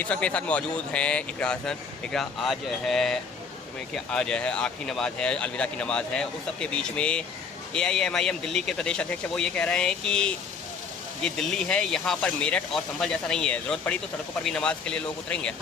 इस वक्त मेरे साथ मौजूद हैं इकरा हसन। इकरा, आज है आज है आखिरी नमाज है, अलविदा की नमाज है। उस सब के बीच में AIMIM दिल्ली के प्रदेश अध्यक्ष वो ये कह रहे हैं कि ये दिल्ली है, यहाँ पर मेरठ और संभल जैसा नहीं है, ज़रूरत पड़ी तो सड़कों पर भी नमाज के लिए लोग उतरेंगे,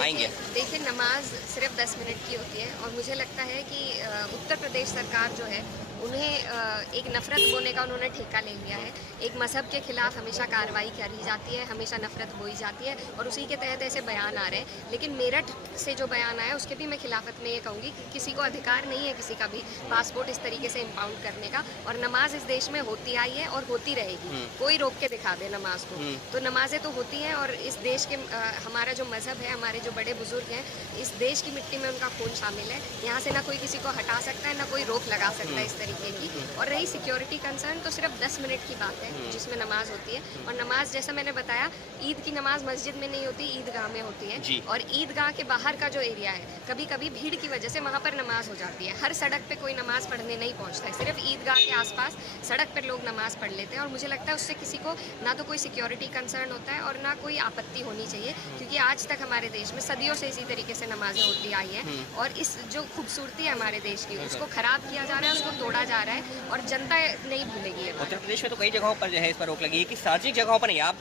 आएंगे। देखिए, नमाज सिर्फ 10 मिनट की होती है और मुझे लगता है कि उत्तर प्रदेश सरकार जो है उन्हें एक नफ़रत बोने का उन्होंने ठेका ले लिया है। एक मज़हब के ख़िलाफ़ हमेशा कार्रवाई करी जाती है, हमेशा नफ़रत बोई जाती है और उसी के तहत ऐसे बयान आ रहे हैं। लेकिन मेरठ से जो बयान आया उसके भी मैं खिलाफत में ये कहूँगी कि किसी को अधिकार नहीं है किसी का भी पासपोर्ट इस तरीके से इम्पाउंड करने का। और नमाज इस देश में होती आई है और होती रहेगी, कोई रोक के दिखा दे नमाज को। तो नमाजें तो होती हैं और इस देश के हमारा जो मज़हब है, हमारे जो बड़े बुजुर्ग हैं, इस देश की मिट्टी में उनका खून शामिल है। यहाँ से ना कोई किसी को हटा सकता है, ना कोई रोक लगा सकता है इस तरीके की। और रही सिक्योरिटी कंसर्न, तो सिर्फ 10 मिनट की बात है जिसमें नमाज होती है। और नमाज जैसा मैंने बताया, ईद की नमाज मस्जिद में नहीं होती, ईदगाह में होती है। और ईदगाह के बाहर का जो एरिया है, कभी कभी भीड़ की वजह से वहाँ पर नमाज हो जाती है। हर सड़क पे कोई नमाज पढ़ने नहीं पहुँचता है, सिर्फ ईदगाह के आसपास सड़क पर लोग नमाज पढ़ लेते हैं। और मुझे लगता है उससे किसी को ना तो कोई सिक्योरिटी कंसर्न होता है और ना कोई आपत्ति होनी चाहिए, क्योंकि आज तक हमारे देश में सदियों से इसी तरीके से नमाजें होती आई हैं। और इस जो खूबसूरती है हमारे देश की, उसको ख़राब किया जा रहा है, उसको तोड़ा जा रहा है और जनता नहीं भूलेगी। उत्तर प्रदेश में तो कई जगहों पर जो है इस पर रोक लगी है कि सार्वजनिक जगहों पर नहीं, आप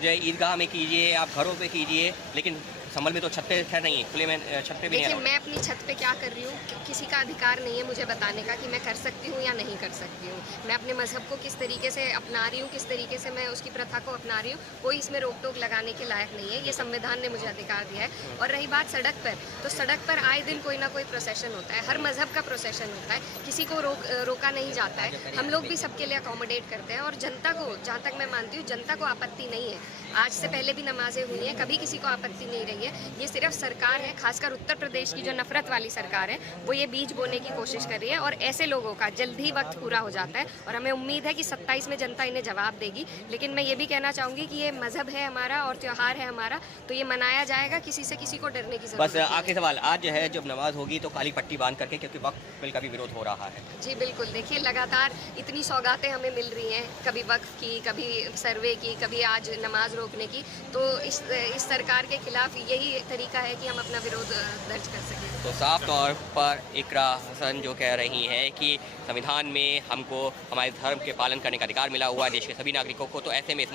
जो है ईदगाह में कीजिए, आप घरों पे कीजिए, लेकिन संभल में तो छत पे खैर नहीं, खुले में छत पे भी नहीं। देखिए, मैं अपनी छत पे क्या कर रही हूँ, किसी का अधिकार नहीं है मुझे बताने का कि मैं कर सकती हूँ या नहीं कर सकती हूँ। मैं अपने मज़हब को किस तरीके से अपना रही हूँ, किस तरीके से मैं उसकी प्रथा को अपना रही हूँ, कोई इसमें रोक टोक लगाने के लायक नहीं है। ये संविधान ने मुझे अधिकार दिया है। और रही बात सड़क पर, तो सड़क पर आए दिन कोई ना कोई प्रोसेशन होता है, हर मज़हब का प्रोसेशन होता है, किसी को रोका नहीं जाता है। हम लोग भी सबके लिए अकोमोडेट करते हैं। और जनता को, जहाँ तक मैं मानती हूँ, जनता को आपत्ति नहीं है। आज से पहले भी नमाजें हुई हैं, कभी किसी को आपत्ति नहीं रही है। ये सिर्फ सरकार है, खासकर उत्तर प्रदेश की जो नफरत वाली सरकार है, वो ये बीज बोने की कोशिश कर रही है। और ऐसे लोगों का जल्द ही वक्त पूरा हो जाता है और हमें उम्मीद है कि 27 में जनता इन्हें जवाब देगी। लेकिन मैं ये भी कहना चाहूँगी कि ये मज़हब है हमारा और त्यौहार है हमारा, तो ये मनाया जाएगा, किसी से किसी को डरने की जरूरत बस आखिरी सवाल, आज जो है जब नमाज होगी तो काली पट्टी बांध करके, क्योंकि वक्फ बिल का भी विरोध हो रहा है। जी बिल्कुल, देखिए लगातार इतनी सौगातें हमें मिल रही हैं, कभी वक्फ की, कभी सर्वे की, कभी आज नमाज रोकने की। तो इस सरकार के खिलाफ यही तरीका है कि हम अपना विरोध दर्ज कर सकें। तो साफ तौर पर इकरा हसन जो कह रही हैं कि संविधान में हमको हमारे धर्म के पालन करने का अधिकार मिला हुआ है देश के सभी नागरिकों को, तो ऐसे में